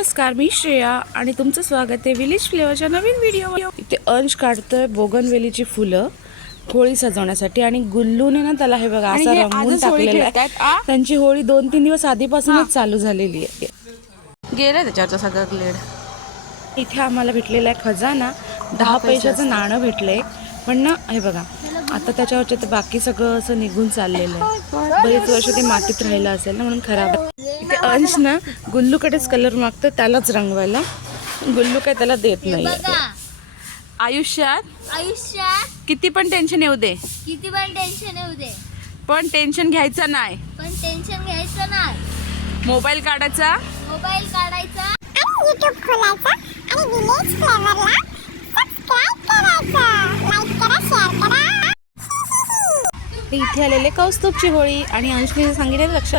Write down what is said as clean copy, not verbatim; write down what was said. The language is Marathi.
नमस्कार, मी श्रेया आणि तुमचं स्वागत आहे विलेज फ्लेवरच्या नवीन व्हिडिओ. इथे अंश काढतोय बोगनवेलीची फुलं होळी सजवण्यासाठी आणि गुल्लूने ना त्याला हे बघा असं रंगवून टाकलेलं आहे. त्यांची होळी 2-3 दिवस आधीपासूनच चालू झालेली आहे. गेलं त्याच्यावरचं सगळं ग्लेड. इथे आम्हाला भेटलेला आहे खजाना. 10 पैशाचं नाणं भेटलंय, पण ना हे बघा आता त्याच्यावरचे तर बाकी सगळं असं निघून चाललेलं आहे. बरेच वर्ष ते मातीत राहिलं असेल ना, म्हणून खराब आहे. इथे अंश ना गुल्लूकडेच कलर मागतो त्यालाच रंगवायला. गुल्लू काय त्याला देत नाही. आयुष्यात किती पण टेन्शन येऊ दे, पण टेन्शन घ्यायचं नाही. मोबाईल काढायचा आणि YouTube खोलायचा आणि विलेज फ्लेवरला सबस्क्राइब करायचं. लाईक करा, शेअर करा. इथे आलेले कौस्तुभची होळी आणि अंशने सांगितलं लक्ष